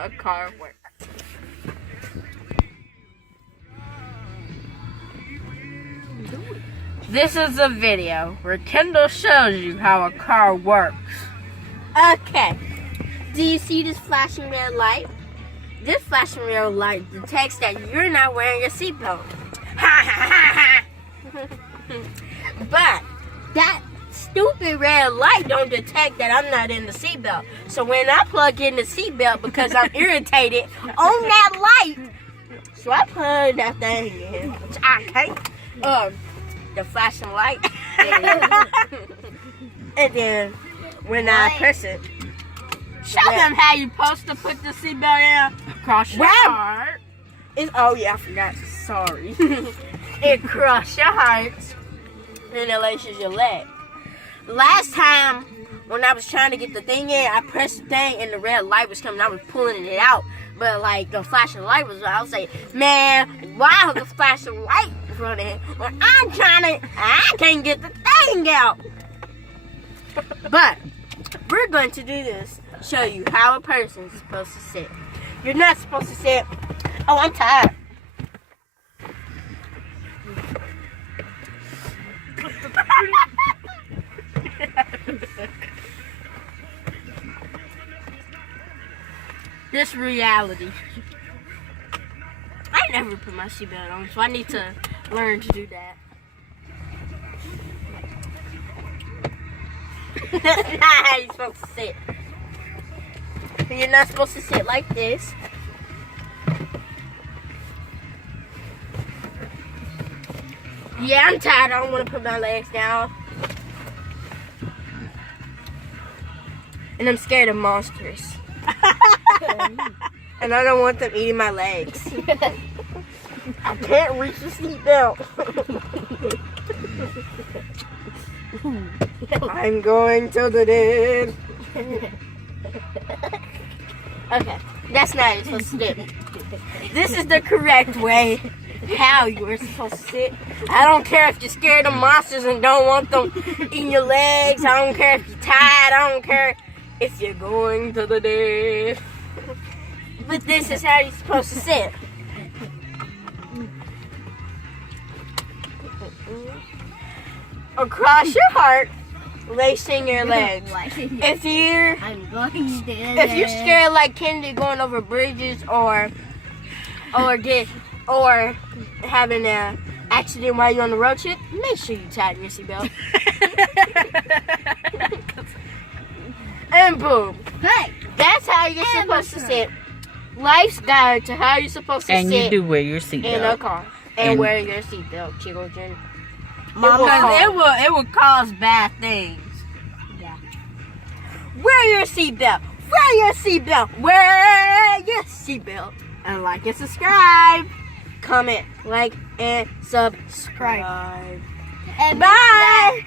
a car works. This is a video where Kendall shows you how a car works. Okay. Do you see this flashing red light? This flashing red light detects that you're not wearing your seatbelt. But that stupid red light don't detect that I'm not in the seatbelt. So when I plug in the seatbelt because I'm irritated on that light, so I plug that thing in, which I can't. The flashing light. And then when I press it, show them how you supposed to put the seatbelt in. Cross your heart. Oh yeah, I forgot. Sorry. It cross your heart and it laces your leg. Last time when I was trying to get the thing in, I pressed the thing and the red light was coming. I was pulling it out, but like the flashing light was. I was like, man, why is the flashing light running when I'm trying to? I can't get the thing out. But we're going to do this. Show you how a person is supposed to sit. You're not supposed to sit. Oh, I'm tired. This reality. I never put my seatbelt on, so I need to learn to do that. That's not how you're supposed to sit. You're not supposed to sit like this. Yeah, I'm tired. I don't want to put my legs down. And I'm scared of monsters. And I don't want them eating my legs. I can't reach the seatbelt. I'm going to the dead. Okay, that's not how you're supposed to sit. This is the correct way how you are supposed to sit. I don't care if you're scared of monsters and don't want them eating your legs. I don't care if you're tired. I don't care if you're going to the dead. But this is how you're supposed to sit. Across your heart, lacing your legs. If you're scared like Kennedy going over bridges or having an accident while you're on the road trip, make sure you tighten your seatbelt. And boom. Hey, that's how you're supposed to sit. Life's guide to how you're supposed to sit. And you do wear your seatbelt in a car. And wear your seatbelt, children. Because it will cause bad things. Yeah. Wear your seatbelt. Wear your seatbelt. Wear your seatbelt. And like and subscribe. Comment, like, and subscribe. Bye. And bye.